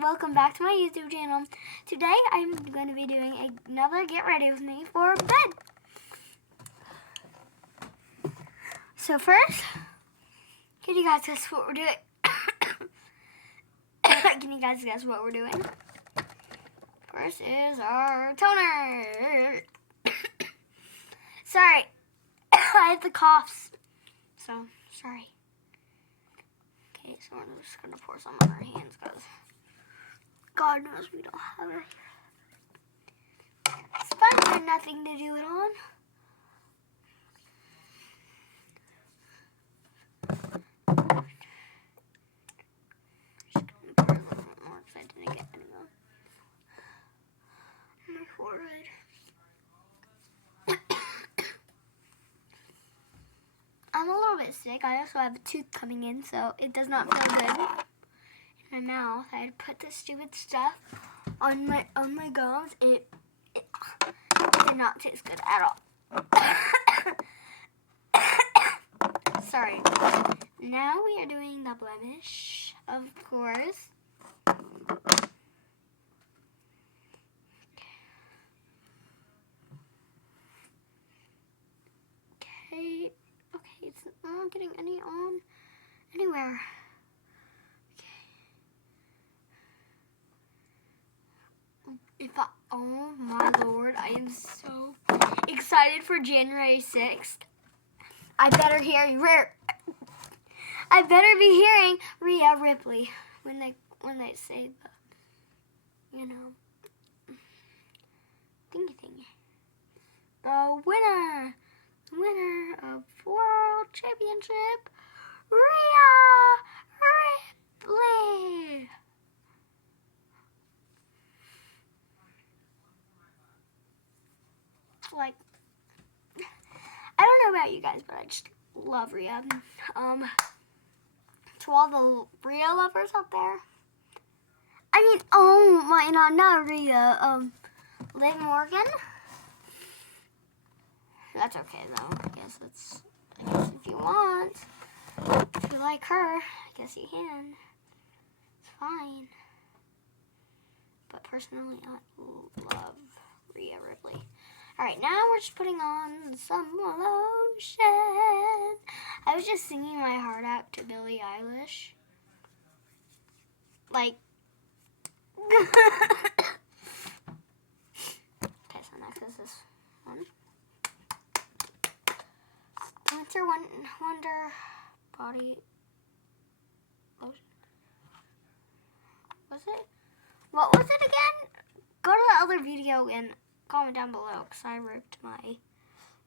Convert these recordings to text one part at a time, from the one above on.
welcome back to my YouTube channel. Today I'm going to be doing another get ready with me for bed. So first, can you guys guess what we're doing? Can you guys guess what we're doing? First is our toner. Sorry, I had the coughs, so sorry. Okay, so we're just going to pour some on our hands because God knows we don't have it here. It's fun with nothing to do it on. Just going to pour a little bit more because I didn't get any on my forehead. I'm a little bit sick. I also have a tooth coming in, so it does not feel good in my mouth. I had put this stupid stuff on my gums. It did not taste good at all. Sorry. Now we are doing the blemish, of course. Okay. Okay, it's not getting any on anywhere. Okay. Oh my Lord, I am so excited for January 6th. I better be hearing Rhea Ripley when they say the, thingy thingy. The winner of World Championship, Rhea Ripley. Like, I don't know about you guys, but I just love Rhea. To all the Rhea lovers out there. I mean, oh my, not Rhea. Liv Morgan. That's okay though. I guess if you want, if you like her, I guess you can. It's fine. But personally, I love Rhea Ripley. Alright, now we're just putting on some lotion. I was just singing my heart out to Billie Eilish. Like, okay, so next is this one. Winter Wonder Body Lotion. Was it? What was it again? Go to the other video and comment down below because I ripped my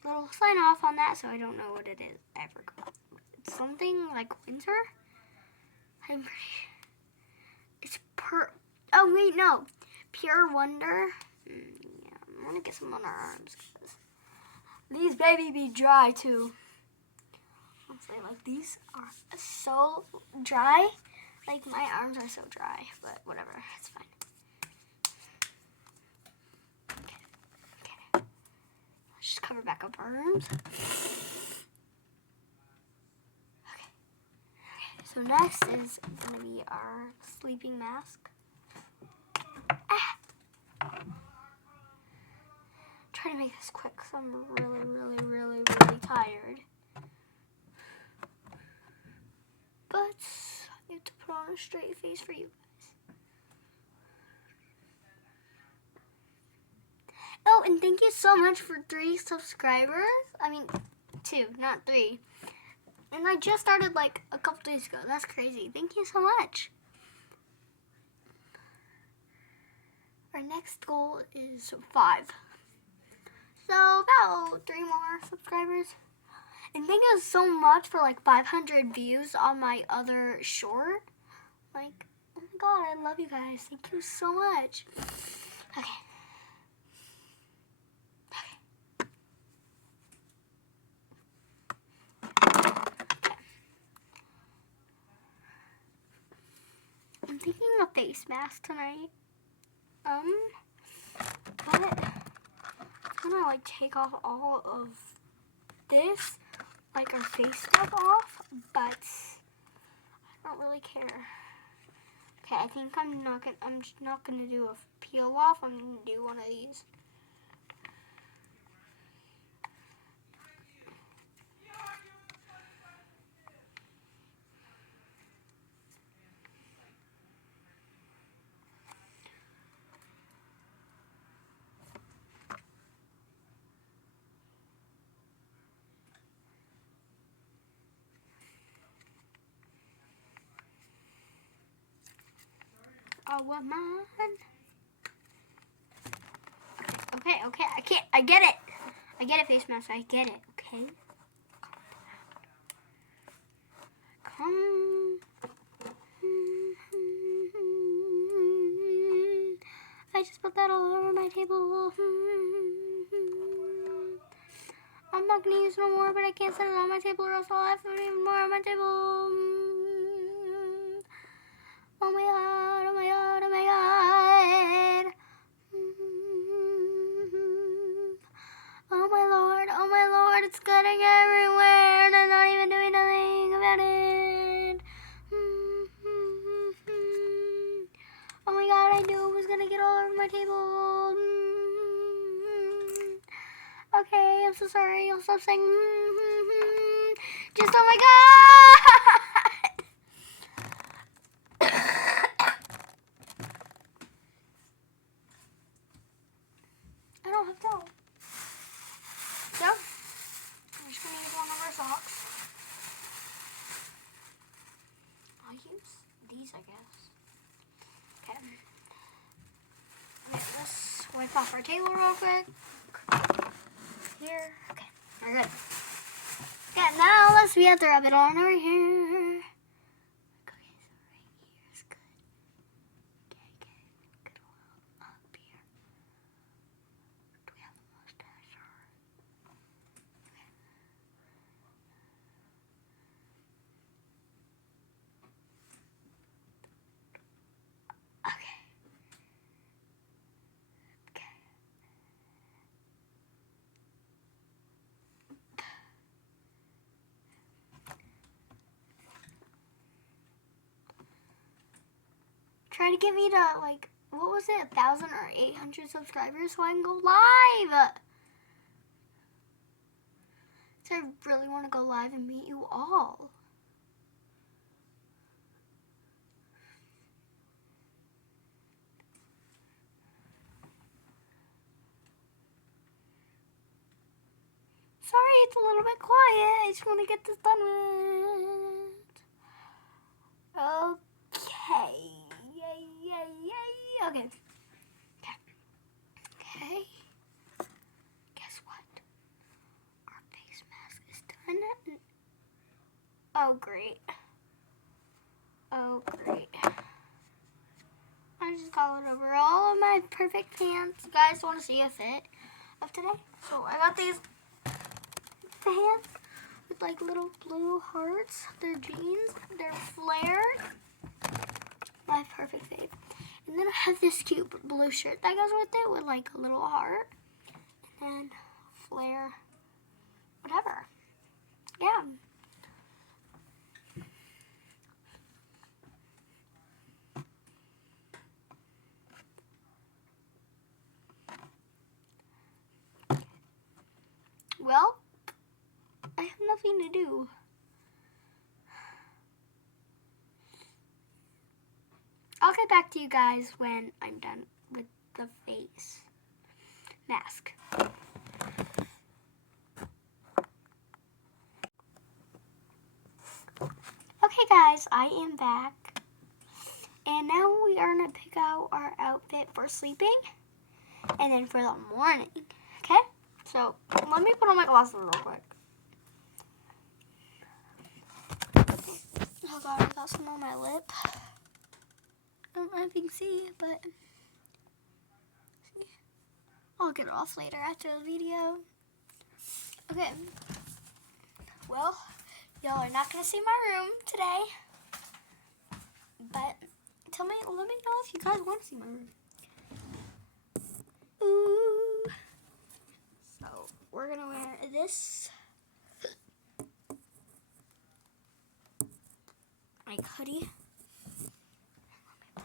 little sign off on that, so I don't know what it is. I forgot. It's something like winter. I'm pretty sure. It's oh wait, no. Pure Wonder. Yeah, I'm gonna get some on our arms because these baby be dry too. Honestly, like these are so dry. Like my arms are so dry, but whatever, it's fine. Okay. Let's just cover back up our arms. Okay. So next is gonna be our sleeping mask. Try to make this quick because I'm really tired. But I have to put on a straight face for you guys. Oh, and thank you so much for 3 subscribers. I mean, 2, not 3. And I just started like a couple days ago. That's crazy. Thank you so much. Our next goal is 5. So about 3 more subscribers. And thank you so much for like 500 views on my other short. Like, oh my God, I love you guys. Thank you so much. Okay. I'm thinking a face mask tonight. But I'm gonna like take off all of this, like our face stuff off, but I don't really care. Okay, I think I'm just not gonna do a peel off. I'm gonna do one of these. Oh, what man? Okay, I get it. I get it, face mask, I get it, okay? Come. I just put that all over my table. I'm not gonna use it no more, but I can't set it on my table or else I'll have even more on my table. Oh my god, oh my god, oh my god. Oh my lord, it's getting everywhere and I'm not even doing nothing about it. Oh my god, I knew it was gonna get all over my table. Okay, I'm so sorry, I'll stop saying just oh my god. I don't have dough. So, I'm just going to use one of our socks. I'll use these, I guess. Okay. Okay, let's wipe off our table real quick. Here. Okay, we're good. Okay, now we have to rub it on our hair. Okay, so right here is good. Okay, good. A little up here. Do we have the mustache? Okay. Try to get me to, like, what was it, 1,000 or 800 subscribers so I can go live. So I really want to go live and meet you all. Sorry, it's a little bit quiet. I just want to get this done with. Okay. Yay. Okay. Okay. Guess what? Our face mask is done. Oh, great. I just got it over all of my perfect pants. You guys want to see a fit of today? So I got these pants with like little blue hearts. They're jeans. They're flared. My perfect fit. And then I have this cute blue shirt that goes with it with like a little heart. And then flare. Whatever. Yeah. Well, I have nothing to do. I'll get back to you guys when I'm done with the face mask. Okay guys, I am back. And now we are going to pick out our outfit for sleeping and then for the morning. Okay? So, let me put on my glasses real quick. Oh god, I got some on my lip. I don't know if you can see, but I'll get it off later after the video. Okay. Well, y'all are not going to see my room today. But let me know if you guys want to see my room. Ooh. So, we're going to wear this. My hoodie. Let me put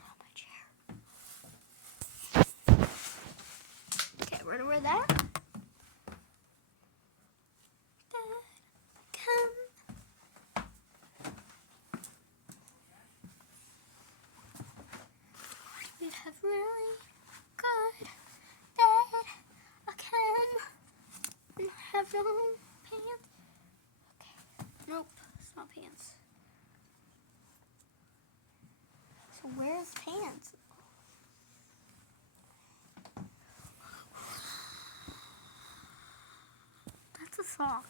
wear that. Come. We have really good that I can have no pants. Okay. Nope, it's not pants. So where's pants? That's a sock.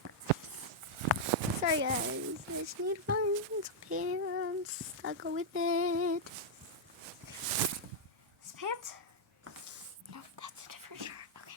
Sorry guys, I just need to find some pants that go with it. This pants? No, that's a different shirt. Okay.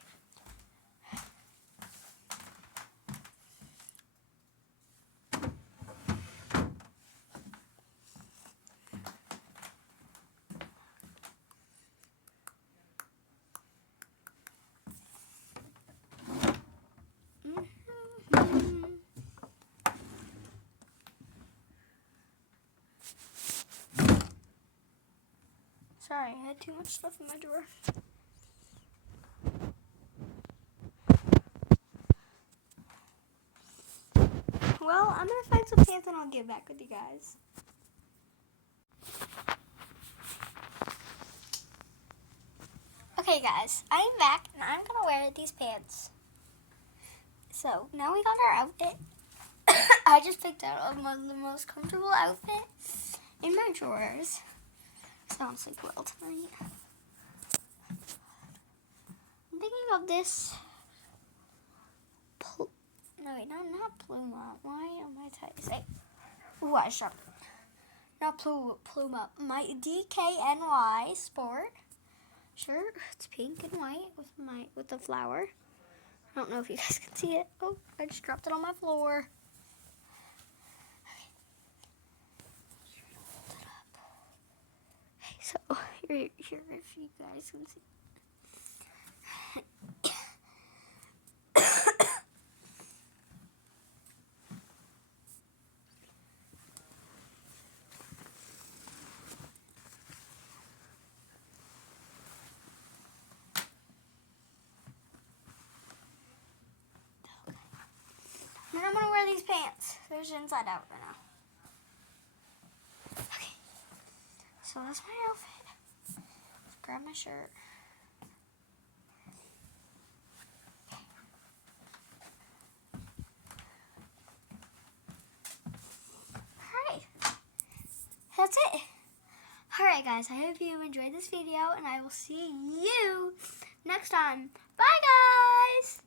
Sorry, I had too much stuff in my drawer. Well, I'm gonna find some pants and I'll get back with you guys. Okay guys, I'm back and I'm gonna wear these pants. So, now we got our outfit. I just picked out one of the most comfortable outfits in my drawers. Sounds sleep well tonight. I'm thinking of this. No, wait, not Pluma. Why am I trying to say? Ooh, I sharp. Not Pluma. My DKNY Sport shirt. It's pink and white with the flower. I don't know if you guys can see it. Oh, I just dropped it on my floor. Okay, so here if you guys can see. Then I'm gonna wear these pants. There's inside out right now. Okay. So that's my outfit. Let's grab my shirt. Alright. That's it. Alright guys, I hope you enjoyed this video and I will see you next time. Bye guys!